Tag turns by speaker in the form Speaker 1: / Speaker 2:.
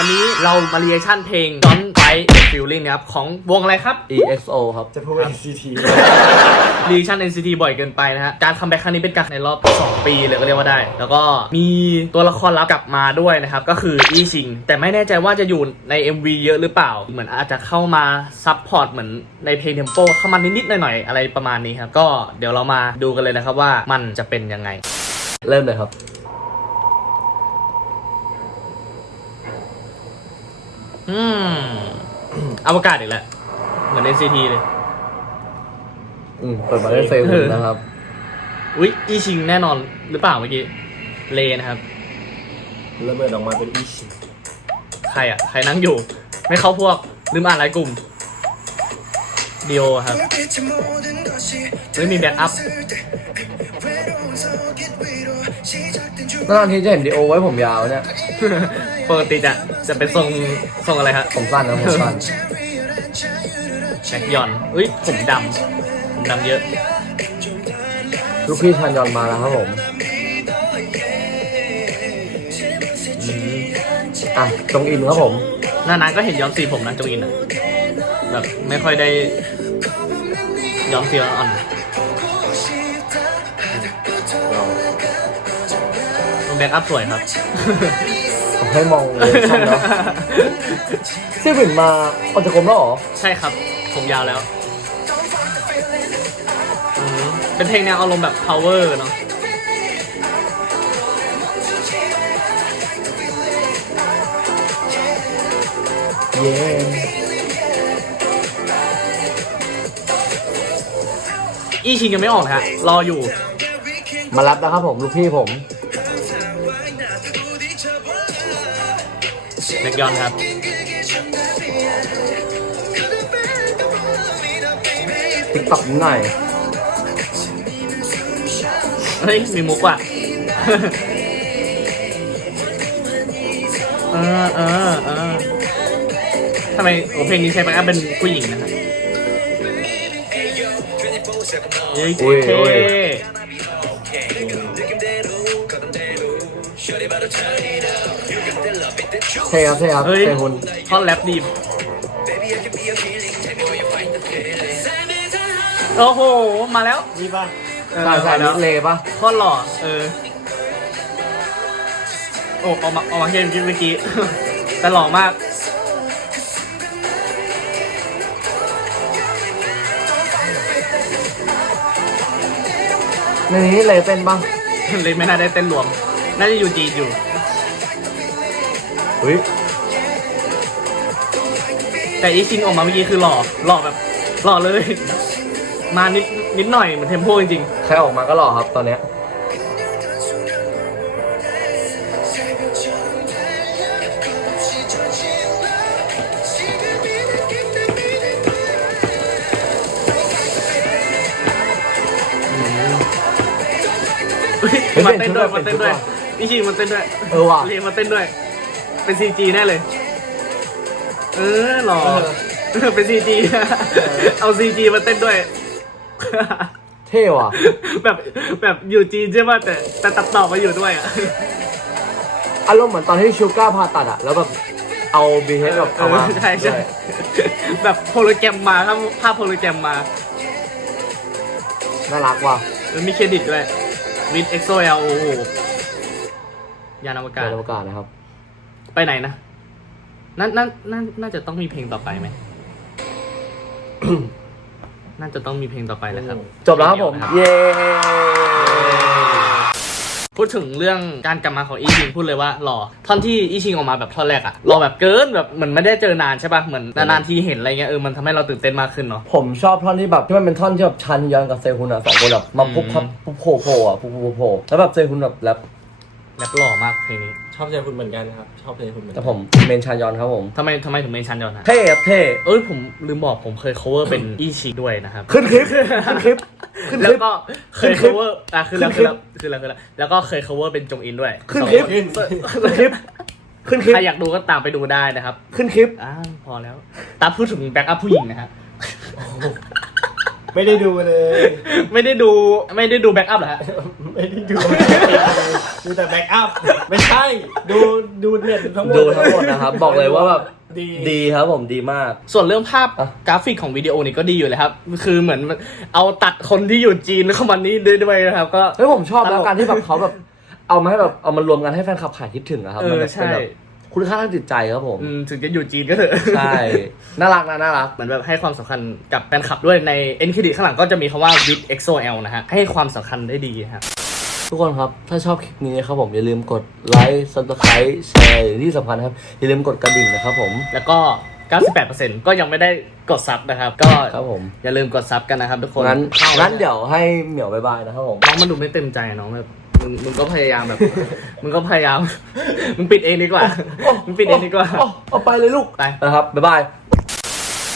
Speaker 1: วันนี้เรามาเรียชั่นเพลง Don't Fight the Feeling นะครับของวงอะไรครับ
Speaker 2: EXO ครับ
Speaker 3: จะพูดว่า NCT
Speaker 1: เรียชั่น NCT บ่อยเกินไปนะฮะการคัมแบ็กครั้งนี้เป็นการในรอบ2 ปีเลยก็เรียกว่าได้แล้วก็มีตัวละครลับกลับมาด้วยนะครับก็คืออีชิงแต่ไม่แน่ใจว่าจะอยู่ใน MV เยอะหรือเปล่าเหมือนอาจจะเข้ามาซับพอร์ตเหมือนในเพลงเทมโปเข้ามานิดๆหน่อยๆอะไรประมาณนี้ครับก็เดี๋ยวเรามาดูกันเลยนะครับว่ามันจะเป็นยังไง
Speaker 2: เริ่มเลยครับ
Speaker 1: อวกาศอีกแล้วเหมือน NCT เลย
Speaker 2: เปิดมาได้เซลล์นะครับ
Speaker 1: อุ๊ยอีชิงแน่นอนหรือเปล่าเมื่อกี้เลนะครับ
Speaker 3: ระเบิดออกมาเป็นอีชิ
Speaker 1: ใครอ่ะใครนั่งอยู่ไม่เข้าพวกลืมอ่านรายกลุ่มดีโอครับไม่มีแบ็กอัพ
Speaker 2: นานทีจะเห็นดีโอไว้ผมยาวเนี่ย
Speaker 1: ปกติจะเป็นทรงอะไรครับ
Speaker 2: ผมสั้นนะผมสั้น
Speaker 1: แบ็กยอนอุ้ยผมดำเยอะ
Speaker 2: ลูกพี่ชันยอนมาแล้วครับผมจงอินครับผม
Speaker 1: นานๆก็เห็นย้อมสีผมนะจงอินอะแบบไม่ค่อยได้ย้อมสีอ่อนแบ็กอัพสวยครับ
Speaker 2: ผมให้มองเลยชันเนาะซี่หวินมาออกจากกรมแล้วหรอ
Speaker 1: ใช่ครับผมยาวแล้วเป็นเพลงแนวอารมณ์แบบ power เนาะ
Speaker 2: เย้
Speaker 1: อีชิงยังไม่ออกฮะรออยู่
Speaker 2: มารับนะครับผมลูกพี่ผม
Speaker 1: แบ็กยอนครับ
Speaker 2: ติ๊กต็อกหน่อย
Speaker 1: เฮ้ยมีมุกว่ะทำไมเพลงนี้ใช้แบ็กอัพเป็นผู้หญิงนะครับเฮ้ยเท่
Speaker 2: ครับเฮ้ยคุณ
Speaker 1: ท่อนแรปดีโอ้โหมาแล้ว
Speaker 3: นี่ป่ะ
Speaker 2: สายนิดเลยป่ะ
Speaker 1: ท่อนหล่อโอ้ออกมาเมื่อกี้แต่หล่อมาก
Speaker 2: ในนี้เลยเต้นป่ะ
Speaker 1: เลยไม่น่าได้เต้นรวมน่าจะอยู่จีนอยู่แต่อีชิงออกมาเมื่อกี้คือหล่อแบบหล่อเลยมานิดหน่อยเหมือนเทมโปจริง
Speaker 2: ๆใครออกมาก็หล่อครับตอนเนี้ย
Speaker 1: มันเต้นด้วยอีชิงมันเต้นด้วย
Speaker 2: ว่ะ
Speaker 1: เรียนมาเต้นด้วยเป็นซีจีแน่เลยหล่อเป็นซีจีเอาซีจีมาเต้นด้วย
Speaker 2: เท่ว่ะ
Speaker 1: แบบอยู่จีนใช่ป่ะแต่ตัดต่อมาอยู่ด้วยอ่ะ
Speaker 2: อารมณ์เหมือนตอนที่ชูก้าผ่าตัดอ่ะแล้วแบบเอาบีเทสแบบเอามา
Speaker 1: ใช่แบบโฮโลแกรมมาครับภาพโฮโลแกรมมา
Speaker 2: น่ารักว่ะ
Speaker 1: มีเครดิตด้วยวิดเอ็กโซเอลโอ้โหยานอวกาศ
Speaker 2: นะครับ
Speaker 1: ไปไหนนะน่าจะต้องมีเพลงต่อไปไหม น่าจะต้องมีเพลงต่อไปแล้วครับ
Speaker 2: จบแล้วครับผมเย้
Speaker 1: พูดถึงเรื่องการกลับมาของอีชิงพูดเลยว่าหล่อท่อนที่อีชิงออกมาแบบท่อนแรกอะหล่อแบบเกินแบบเหมือนไม่ได้เจอนานใช่ป่ะเหมือนนานๆทีเห็นอะไรเงี้ยมันทำให้เราตื่นเต้นมากขึ้นเนาะ
Speaker 2: ผมชอบท่อนที่แบบที่มันเป็นท่อนที่แบบชันยอนกับเซฮุนอะ2 คนแบบมาปุ๊บโผล่อะปุ๊บแล้วแบบเซฮุนแบบแรป
Speaker 1: หล่อมากเพลงนี้
Speaker 3: ชอบเพลงคุณเหมือนกันครับชอบเพลงคุณเหมือนกัน
Speaker 2: แต่ผมเมนชันยอนครับผม
Speaker 1: ทำไมถึงเมนชันยอนฮะ
Speaker 2: เท่ครับเท่
Speaker 1: ผมลืมบอกผมเคย cover เป็นอีชิด้วยนะครับ
Speaker 2: ขึ้นคลิป
Speaker 1: แล้วก็เคย cover ขึ้นแล้วก็เคย cover เป็นจงอินด้วย
Speaker 2: ขึ้นคลิป
Speaker 1: ใครอยากดูก็ตามไปดูได้นะครับ
Speaker 2: ขึ้นคลิป
Speaker 1: พอแล้วตามพูดถึงแบ็กอัพผู้หญิงนะครับ
Speaker 3: ไม่ได้ดูเลย
Speaker 1: ไม่ได้ดูแบ็กอัพเหรอฮะ
Speaker 3: ไม่ได้ดูดูแต่แบ็กอัพไม่ใช่ดูเนี่ยทั้งหมด
Speaker 2: ดูทั้งหมดนะครับ บอกเลยว่าแบบ
Speaker 3: ดี
Speaker 2: ดีครับผมดีมาก
Speaker 1: ส่วนเรื่องภาพ
Speaker 2: อ่ะ
Speaker 1: กราฟิกของวิดีโอนี่ก็ดีอยู่เลยครับ คือเหมือนเอาตัดคนที่อยู่จีนเข้ามานี่ด้วยนะครับ ก็
Speaker 2: เฮ้ยผมชอบ
Speaker 1: ตล
Speaker 2: แล้ว
Speaker 1: ก
Speaker 2: การที่แบบเขาแบบเอามาให้แบบเอามารวมกันให้แฟนคลับขายคิดถึงนะครับ
Speaker 1: เออ
Speaker 2: มันแบบ
Speaker 1: ใช่
Speaker 2: เป็นแบบคุณค่าทางจิตใจครับผม
Speaker 1: ถึงจะอยู่จีนก็เถอะ
Speaker 2: ใช่น่ารักนะน่ารัก
Speaker 1: เหมือนแบบให้ความสำคัญกับแฟนคลับด้วยในเอ็นเครดิตข้างหลังก็จะมีคำว่า with XOL นะฮะให้ความสำคัญได้ดีครับ
Speaker 2: ทุกคนครับ ถ้าชอบคลิปนี้ครับผมอย่าลืมกดไลค์ซับสไครต์แชร์ที่สำคัญครับอย่าลืมกดกระดิ่งนะครับผม
Speaker 1: แล้วก็ 98% ก็ยังไม่ได้กดซับนะครับ ก็
Speaker 2: ครับผม
Speaker 1: อย่าลืมกดซับกันนะครับทุกคน
Speaker 2: งั้นเดี๋ยวให้เหมียวบายบายนะครับผม
Speaker 1: น้องมันดูไม่เต็มใจน้องแบบมึงก็พยายามแบบ มึงก็พยายาม มึงปิดเองดีกว่า มึงปิดเองดีกว่า
Speaker 2: เอาไปเลยลูก
Speaker 1: ไป
Speaker 2: นะครับบ๊ายบาย